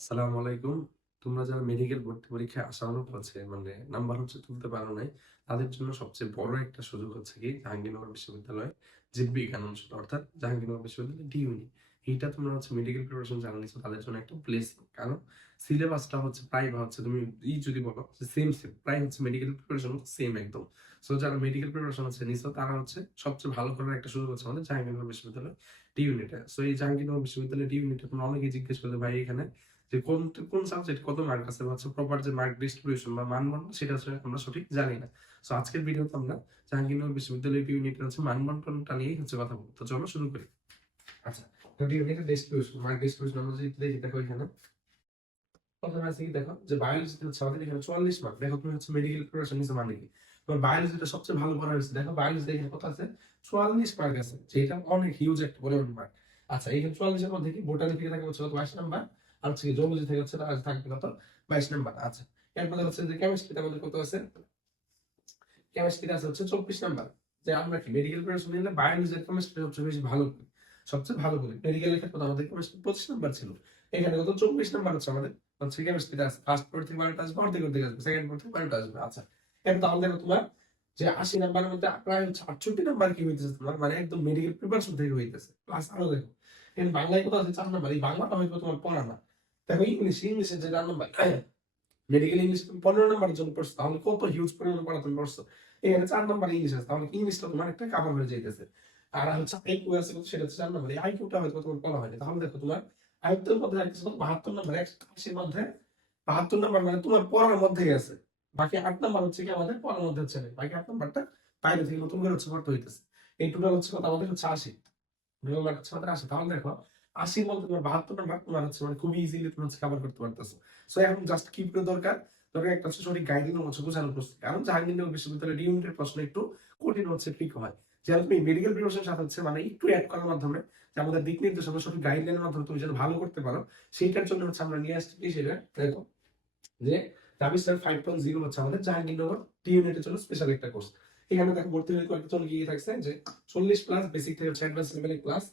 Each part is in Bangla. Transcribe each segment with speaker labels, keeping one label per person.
Speaker 1: সালাম আলাইকুম। তোমরা যারা মেডিকেল ভর্তি পরীক্ষায় আশানুরূপ হচ্ছে মানে নাম্বার হচ্ছে তুলতে পারো নাই, তাদের জন্য সবচেয়ে বড় একটা সুযোগ হচ্ছে কি, জাহাঙ্গীরনগর বিশ্ববিদ্যালয় জীববিজ্ঞান অনুষদ, অর্থাৎ জাহাঙ্গীরনগর বিশ্ববিদ্যালয় ডিউনি এইটা তোমরা হচ্ছে মেডিকেল প্রিপারেশন যারা নিচ্ছ তাদের জন্য একটা প্লেস কারণ সিলেবাসটা হচ্ছে প্রায় বা হচ্ছে তুমি ই যদি বলো সেম সেম প্রায় হচ্ছে মেডিকেল প্রিপারেশন সেম একদম। সো যারা মেডিকেল প্রিপারেশন আছে নিচ্ছ তারা হচ্ছে সবচেয়ে ভালো করার একটা সুযোগ হচ্ছে আমাদের জাহাঙ্গীরনগর বিশ্ববিদ্যালয় ডি ইউনিটে সো এই জাহাঙ্গীরনগর বিশ্ববিদ্যালয় ডি ইউনিটে তোমরা অনেকেই জিজ্ঞেস করতে ভাই, এখানে যে কোন কোন সাবজেক্ট কত মার্ক আছে বা প্রপার যে মার্ক ডিস্ট্রিবিউশন বা মানবন্টন সেটা আমরা সঠিক জানি না। সো আজকের ভিডিওতে আমরা জাহাঙ্গীরনগর বিশ্ববিদ্যালয় ইউনিটের হচ্ছে মানবন্টনটা নিয়েই হচ্ছে কথা বলব। তো চলো শুরু করি। আচ্ছা তো ইউনিটের ডিস্ট্রিবিউশন মার্ক ডিস্ট্রিবিউশন আমরা যদি দেখি, দেখো এখানে। প্রথমে আছে কি, দেখো, যে বায়োলজিতে হচ্ছে আমাদের এখানে চুয়াল্লিশ মার্ক দেখো, তুমি হচ্ছে মেডিকেল প্রিপারেশন নিচ্ছে মানে কি? তোমার বায়োলজিটা সবচেয়ে ভালো করা হয়েছে। দেখো বায়োলজিতে এখানে কত আছে? চুয়াল্লিশ মার্ক আছে, যেটা অনেক হিউজ একটা পরিমাণ মার্ক আচ্ছা এখানে চুয়াল্লিশের মধ্যে কি? বোটানি থেকে থাকে হচ্ছে বাইশ নাম্বার আর হচ্ছে জুলজি থেকে হচ্ছে থাকবে কত? বাইশ নাম্বার আচ্ছা। এরপরে হচ্ছে যে কেমিস্ট্রিতে আমাদের কত আছে? কেমিস্ট্রিতে আছে হচ্ছে চব্বিশ নাম্বার, যে আমরা কি মেডিকেল প্রিপারেশন নিলে বায়োলজি আর কেমিস্ট্রি সবচেয়ে বেশি ভালো করি। সবচেয়ে ভালো করি। মেডিকেল ক্ষেত্রে আমাদের কেমিস্ট্রি পঁচিশ নাম্বার ছিল। এখানে কত? চব্বিশ নাম্বার হচ্ছে আমাদের। হচ্ছে কেমিস্ট্রিতে আছে। ফার্স্ট পর থেকে বারোটা আসবে অর্ধেক অর্ধেক আসবে। সেকেন্ড পর থেকে বারোটা আসবে আচ্ছা। এখন তাহলে দেখো তোমার যে আশি নাম্বারের মধ্যে প্রায় হচ্ছে আটষট্টি নাম্বার কি হইতেছে তোমার? মানে একদম মেডিকেল প্রিপারেশন থেকে হইতেছে। প্লাস আরও দেখো। এখানে বাংলায় কত আছে? চার নাম্বার। এই বাংলাটা হয়তো তোমার পড়া না। দেখো ইংলিশ ইংলিশের যে চার মেডিকেল ইংলিশ পনেরো নাম্বারের জন্য পড়ছো, তাহলে কত হিউজ পরিমাণে পড়া তুমি পড়ছো এখানে চার নাম্বার ইংলিশ আছে, তাহলে ইংলিশটা তোমার একটা কাভার হয়ে যাইতেছে। আর হচ্ছে আছে সেটা হচ্ছে চার হয়তো তোমার পড়া হয়নি। তাহলে দেখো তোমার আয়ত্তের মধ্যে বাহাত্তর নাম্বার একশো মধ্যে বাহাত্তর নাম্বার মানে তোমার পড়ার মধ্যে আছে বাকি আট নাম্বার হচ্ছে কি আমাদের পড়ার মধ্যে হচ্ছে বাকি আট নাম্বারটা বাইরে থেকে নতুন করে হচ্ছে পড়তে হইতেছে। এই টোটাল হচ্ছে আমাদের হচ্ছে আশি। হচ্ছে আমাদের আশি। তাহলে দেখো আশির মধ্যে তোমার বাহাত্তর নাম্বার তোমার হচ্ছে মানে খুবই ইজিলি তুমি হচ্ছে কভার করতে পারতেছো। সো এখন জাস্ট কি করে দরকার? দরকার একটা হচ্ছে সঠিক গাইডলাইন হচ্ছে বোঝানোর প্রশ্ন কারণ জাহাঙ্গীরনগর বিশ্ববিদ্যালয়ের ইউনিটের প্রশ্ন একটু কঠিন হচ্ছে ঠিক হয়। যেন তুমি মেডিকেল প্রিপারেশন সাথে হচ্ছে মানে একটু অ্যাড করার মাধ্যমে যে আমাদের দিক নির্দেশনা সঠিক গাইডলাইনের মাধ্যমে তুমি যেন ভালো করতে পারো, সেইটার জন্য হচ্ছে আমরা নিয়ে আসছি সেটা দেখো যে রাবিস্টার ফাইভ পয়েন্ট জিরো হচ্ছে আমাদের জাহাঙ্গীরনগর ডি জন্য স্পেশাল একটা কোর্স এখানে দেখো ভর্তি হয়ে কয়েকটা জন গিয়ে থাকছে যে চল্লিশ প্লাস বেসিক থেকে হচ্ছে অ্যাডভান্স লেভেলের ক্লাস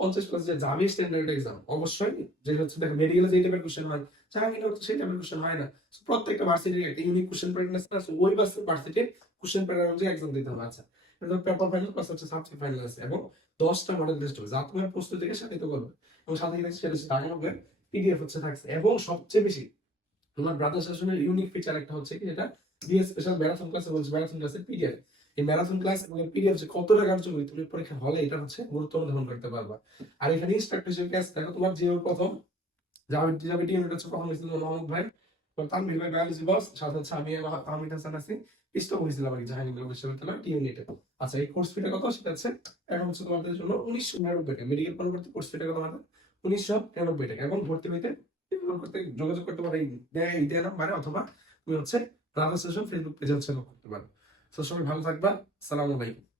Speaker 1: পঞ্চাশ প্লাস যে জাভি স্ট্যান্ডার্ড এক্সাম অবশ্যই যে হচ্ছে দেখো মেডিকেলে যে টাইপের কোশ্চেন হয় জাহাঙ্গীরনগর সেই টাইপের কোশ্চেন হয় না। প্রত্যেকটা ভার্সিটির একটা ইউনিক কোশ্চেন প্যাটার্ন আছে So, ওই ভার্সিটির কোশ্চেন প্যাটার্ন অনুযায়ী এক্সাম দিতে হবে। আচ্ছা এটা পেপার ফাইনাল প্লাস হচ্ছে সাবজেক্ট ফাইনাল আছে এবং দশটা মডেল টেস্ট হবে। যা তোমার প্রস্তুতিকে সাথিত করবে এবং সাথে থাকছে সেটা হচ্ছে ডায়লগের পিডিএফ হচ্ছে থাকছে। এবং সবচেয়ে বেশি তোমার ব্রাদার সেশনের ইউনিক ফিচার একটা হচ্ছে কি যেটা বিএ স্পেশাল ম্যারাথন ক্লাসে বলছে ম্যারাথন ক্লাসের পিডিএফ এই ম্যারাথন ক্লাস এবং পিডিএফ যে কতটা কার্যকরী তুমি পরীক্ষা হলে, এটা হচ্ছে গুরুত্ব করতে পারবা। আর এখানে ইনস্ট্রাক্টর হিসেবে ক্লাস দেখো তোমার যে প্রথম, যাবে টিম হচ্ছে প্রথম হয়েছিল মোহাম্মদ ভাই বায়োলজি বস সাথে হচ্ছে আমি হাসান আছি হয়েছিলাম আর কি বিশ্ববিদ্যালয় আচ্ছা এই কোর্স ফিটা কত? সেটা হচ্ছে, এখন হচ্ছে তোমাদের জন্য উনিশশো নিরানব্বই টাকা। মেডিকেল পরবর্তী কোর্স ফিটা কত আমাদের উনিশশো নিরানব্বই টাকা। এবং ভর্তি হইতে করতে যোগাযোগ করতে পারে দেয় নাম্বারে অথবা তুমি হচ্ছে রাধা সেশন ফেসবুক হচ্ছে করতে পারো। সবাই ভালো থাকবা। সালাম আলাইকুম।